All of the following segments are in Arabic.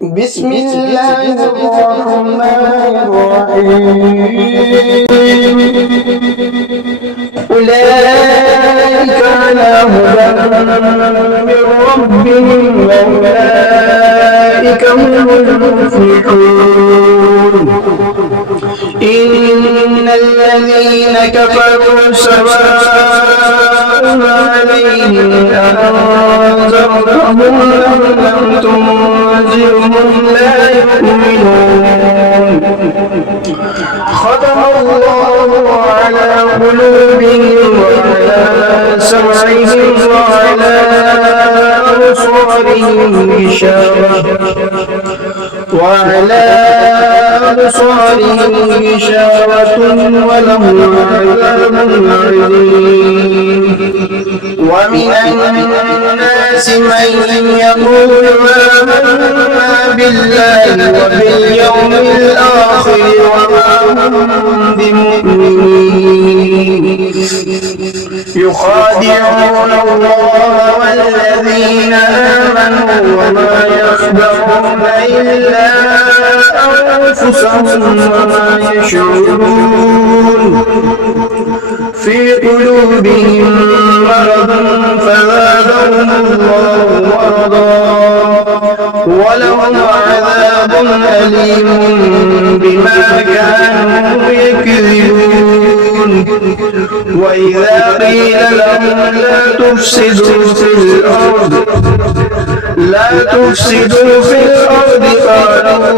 بسم الله الرحمن الرحيم. أولئك على هدى من ربهم وأولئك هم المفلحون. إن الذين كفروا سواء عليهم أنذرتهم أم لم تنذرهم لا يؤمنون. ختم الله على قلوبهم وعلى سمعهم وعلى أبصارهم غشاوة ولهم عذاب عليم. ومن الناس من يقول آمنا بالله وباليوم الآخر وما هم بمؤمنين. يخادعون الله والذين آمنوا وما يخدعون إلا أنفسهم وما يشعرون. في قلوبهم مرض فزادهم الله مرضا ولهم عذاب أليم بما كانوا يكذبون. وإذا قيل لهم لا تفسدوا في الأرض قالوا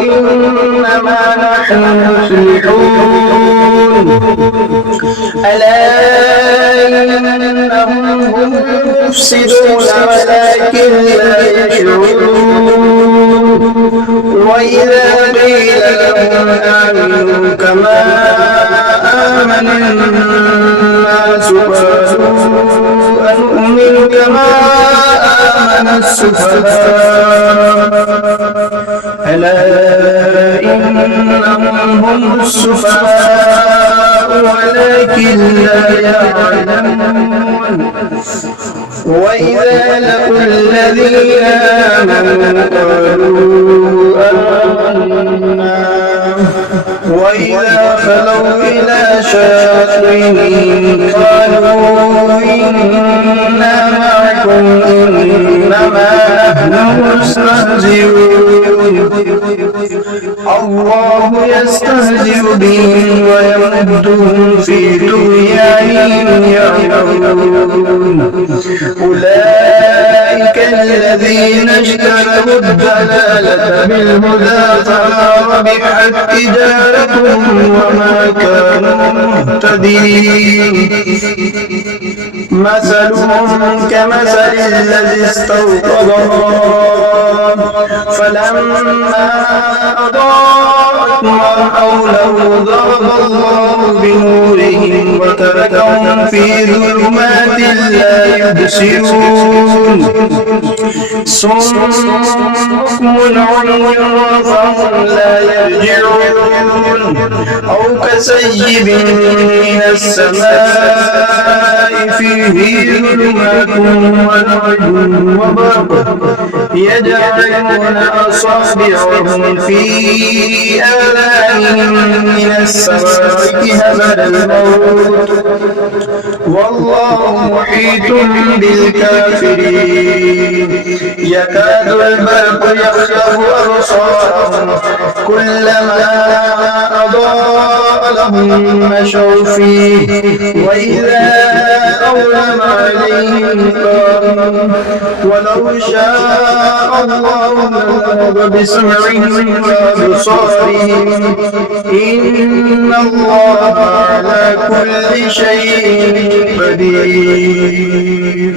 إنما نحن مصلحون. ألا إنهم هم المفسدون ولكن لا يشعرون. وإذا قيل لهم آمنوا كما آمن الناس قالوا أنؤمن كما آمن السفهاء. ألا إنهم هم السفهاء ولكن لا يعلمون. وإذا لقوا الذين آمنوا قالوا آمنا وإذا خلوا إلى شياطينهم قالوا إنا معكم إنما نحن مستهزئون. الله يستهزئ بهم ويمدهم في طغيانهم يعمهون. أولئك الذين اشتروا الضلالة بالهدى فما ربحت تجارتهم وما كانوا مهتدين. مثلهم كمثل الذي استوقد نارا فلما أضاءت ما حوله ضرب الله بنورهم وتركهم في ظلمات لا يبصرون. صم بكم عمي فهم لا يرجعون. أو كسيب من السماء فيه ظلمات ورعد وبرق يجعلون أصابعهم في آذانهم من الصواعق هبل الموت والله محيط بالكافرين. يكاد البرق يخطف أبصارهم كلما أضاء لهم مشوا فيه وإذا أظلم عليهم قاموا ولو شاء الله لذهب بسمعهم وأبصارهم إن الله على كل شيء قدير.